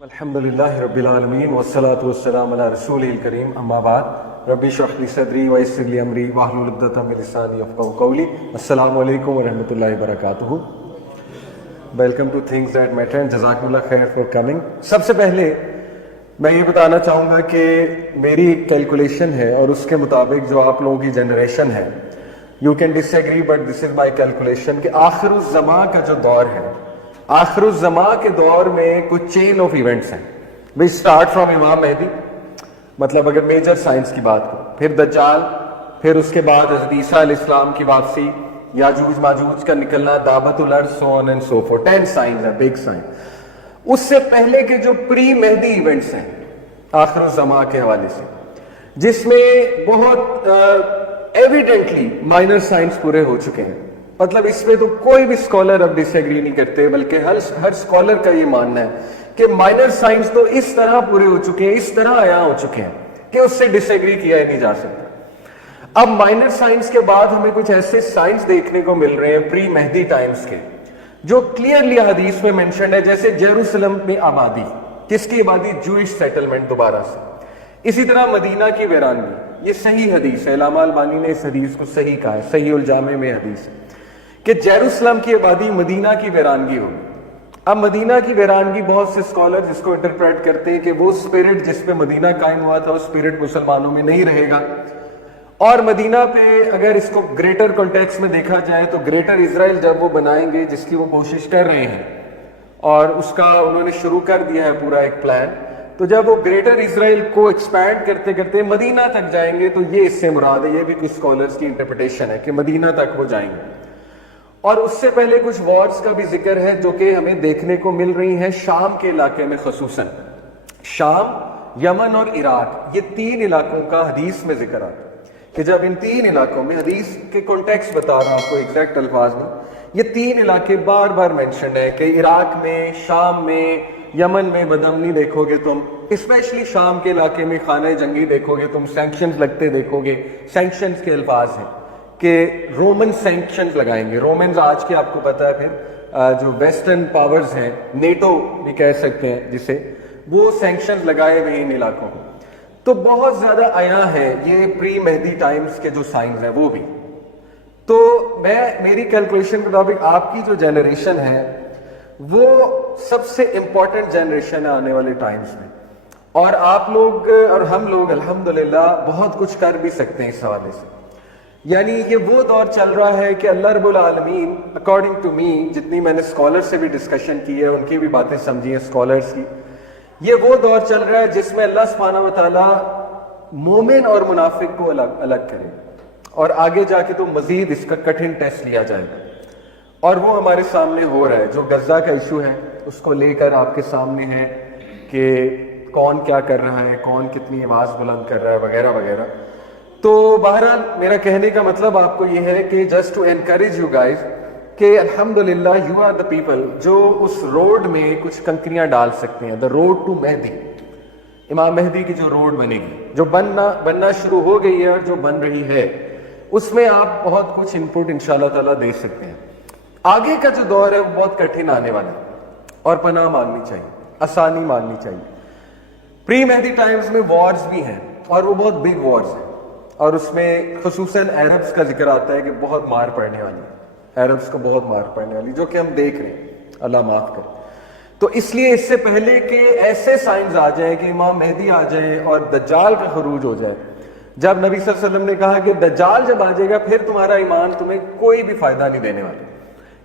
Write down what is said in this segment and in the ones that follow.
الحمدللہ رب العالمین والصلاة والسلام علی رسولہ الکریم اما بعد رب اشرح لی صدری ویسر لی امری واحلل عقدۃ من لسانی یفقہوا قولی. السلام علیکم ورحمۃ اللہ وبرکاتہ. Welcome two things that matter. جزاکم اللہ خیر فار کمنگ. سب سے پہلے میں یہ بتانا چاہوں گا کہ میری ایک کیلکولیشن ہے اور اس کے مطابق جو آپ لوگوں کی جنریشن ہے, you can disagree but this is my calculation, کہ آخر الزماں کا جو دور ہے, آخر الزماں کے دور میں کچھ چین آف ایونٹس ہیں. وی اسٹارٹ فرام امام مہدی, مطلب اگر میجر سائنس کی بات کرو, پھر دجال, پھر اس کے بعد حضرت عیسیٰ علیہ السلام کی واپسی, یاجوج ماجوج کا نکلنا, دعوت الارض, so on and so forth. 10 signs ہیں, بگ سائن. اس سے پہلے کے جو پری مہدی ایونٹس ہیں آخر الزماں کے حوالے سے, جس میں بہت ایویڈنٹلی مائنر سائنس پورے ہو چکے ہیں. مطلب اس میں تو کوئی بھی اسکالر اب ڈس ایگری نہیں کرتے, بلکہ ہر اسکالر کا یہ ماننا ہے کہ مائنر سائنس تو اس طرح پورے ہو چکے ہیں, اس طرح عیاں ہو چکے ہیں کہ اس سے ڈس ایگری کیا ہی نہیں جا سکتا. اب مائنر سائنس کے بعد ہمیں کچھ ایسے سائنس دیکھنے کو مل رہے ہیں پری مہدی ٹائمز کے, جو کلیئرلی حدیث میں منشن ہے, جیسے جیروسلم میں آبادی, کس کی آبادی؟ جوئش سیٹلمنٹ دوبارہ سے. اسی طرح مدینہ کی ویرانگی, یہ صحیح حدیث ہے, علامہ البانی نے اس حدیث کو صحیح کہا ہے, صحیح الجامع میں حدیث ہے کہ جیروسلم کی آبادی مدینہ کی ویرانگی ہوگی. اب مدینہ کی ویرانگی بہت سے اسکالر جس کو انٹرپریٹ کرتے ہیں کہ وہ اسپرٹ جس پہ مدینہ قائم ہوا تھا, وہ اسپرٹ مسلمانوں میں نہیں رہے گا. اور مدینہ پہ اگر اس کو گریٹر کانٹیکس میں دیکھا جائے تو گریٹر اسرائیل جب وہ بنائیں گے, جس کی وہ کوشش کر رہے ہیں اور اس کا انہوں نے شروع کر دیا ہے پورا ایک پلان, تو جب وہ گریٹر اسرائیل کو ایکسپینڈ کرتے کرتے مدینہ تک جائیں گے تو یہ اس سے مراد ہے. یہ بھی کچھ اسکالرس کی انٹرپریٹیشن ہے کہ مدینہ تک وہ جائیں گے. اور اس سے پہلے کچھ وارز کا بھی ذکر ہے جو کہ ہمیں دیکھنے کو مل رہی ہیں شام کے علاقے میں, خصوصاً شام, یمن اور عراق. یہ 3 علاقوں کا حدیث میں ذکر آتا ہے کہ جب ان 3 علاقوں میں, حدیث کے کانٹیکس بتا رہا ہوں آپ کو ایگزیکٹ الفاظ میں, یہ 3 علاقے بار بار مینشنڈ ہے کہ عراق میں, شام میں, یمن میں بدامنی دیکھو گے تم, اسپیشلی شام کے علاقے میں خانہ جنگی دیکھو گے تم, سینکشنز لگتے دیکھو گے. سینکشنز کے الفاظ ہیں کہ رومن سینکشنز لگائیں گے. رومنز آج کے آپ کو پتا ہے پھر جو ویسٹرن پاورز ہیں, نیٹو بھی کہہ سکتے ہیں جسے, وہ سینکشنز لگائے ہوئے ان علاقوں کو. تو بہت زیادہ عیاں ہیں یہ پری مہدی ٹائمز کے جو سائنز ہیں وہ بھی. تو میری کیلکولیشن کے مطابق آپ کی جو جنریشن ہے وہ سب سے امپورٹنٹ جنریشن ہے آنے والے ٹائمز میں, اور آپ لوگ اور ہم لوگ الحمدللہ بہت کچھ کر بھی سکتے ہیں اس حوالے سے. یعنی یہ وہ دور چل رہا ہے کہ اللہ رب العالمین, اکارڈنگ ٹو می, جتنی میں نے اسکالر سے بھی ڈسکشن کی ہے, ان کی بھی باتیں سمجھی ہیں اسکالرس کی, یہ وہ دور چل رہا ہے جس میں اللہ سبحانہ و تعالیٰ مومن اور منافق کو الگ کرے, اور آگے جا کے تو مزید اس کا کٹھن ٹیسٹ لیا جائے گا. اور وہ ہمارے سامنے ہو رہا ہے. جو غزہ کا ایشو ہے اس کو لے کر آپ کے سامنے ہے کہ کون کیا کر رہا ہے, کون کتنی آواز بلند کر رہا ہے, وغیرہ وغیرہ. تو بہرحال میرا کہنے کا مطلب آپ کو یہ ہے کہ just to encourage you guys کہ الحمدللہ یو آر دا پیپل جو اس روڈ میں کچھ کنکریاں ڈال سکتے ہیں. دا روڈ ٹو مہدی, امام مہدی کی جو روڈ بنے گی, جو بننا شروع ہو گئی ہے اور جو بن رہی ہے, اس میں آپ بہت کچھ انپٹ انشاءاللہ تعالیٰ دے سکتے ہیں. آگے کا جو دور ہے وہ بہت کٹھن آنے والا ہے, اور پناہ مانگنی چاہیے, آسانی مانگنی چاہیے. پری مہدی ٹائمز میں وارز بھی ہیں, اور وہ بہت بگ وارز ہیں, اور اس میں خصوصاً عربز کا ذکر آتا ہے کہ بہت مار پڑنے والی, عربز کو بہت مار پڑنے والی, جو کہ ہم دیکھ رہے ہیں, اللہ معاف کرے. تو اس لیے اس سے پہلے کہ ایسے سائنز آ جائیں کہ امام مہدی آ جائیں اور دجال کا خروج ہو جائے, جب نبی صلی اللہ علیہ وسلم نے کہا کہ دجال جب آ جائے گا پھر تمہارا ایمان تمہیں کوئی بھی فائدہ نہیں دینے والا.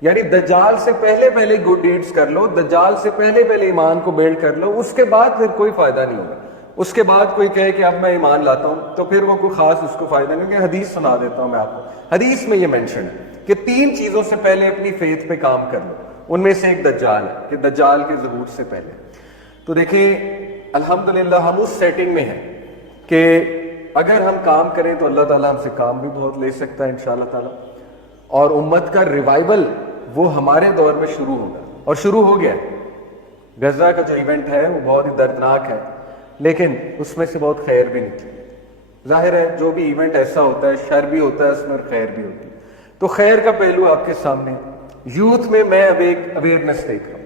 یعنی دجال سے پہلے گڈ ڈیڈز کر لو, دجال سے پہلے ایمان کو بیلڈ کر لو, اس کے بعد پھر کوئی فائدہ نہیں ہوگا. اس کے بعد کوئی کہے کہ اب میں ایمان لاتا ہوں تو پھر وہ کوئی خاص اس کو فائدہ نہیں ہوگا. حدیث سنا دیتا ہوں میں آپ کو. حدیث میں یہ مینشن ہے کہ 3 چیزوں سے پہلے اپنی فیتھ پہ کام کر لو. ان میں سے ایک دجال ہے, کہ دجال کے ظہور سے پہلے. تو دیکھیں الحمدللہ ہم اس سیٹنگ میں ہیں کہ اگر ہم کام کریں تو اللہ تعالیٰ ہم سے کام بھی بہت لے سکتا ہے انشاءاللہ تعالیٰ. اور امت کا ریوائول وہ ہمارے دور میں شروع ہوگا, اور شروع ہو گیا. غزہ کا جو ایونٹ ہے وہ بہت ہی دردناک ہے, لیکن اس میں سے بہت خیر بھی نکلی. ظاہر ہے جو بھی ایونٹ ایسا ہوتا ہے شر بھی ہوتا ہے اس میں, اور خیر بھی ہوتی ہے. تو خیر کا پہلو آپ کے سامنے. یوتھ میں اب ایک اویئرنیس دیکھ رہا ہوں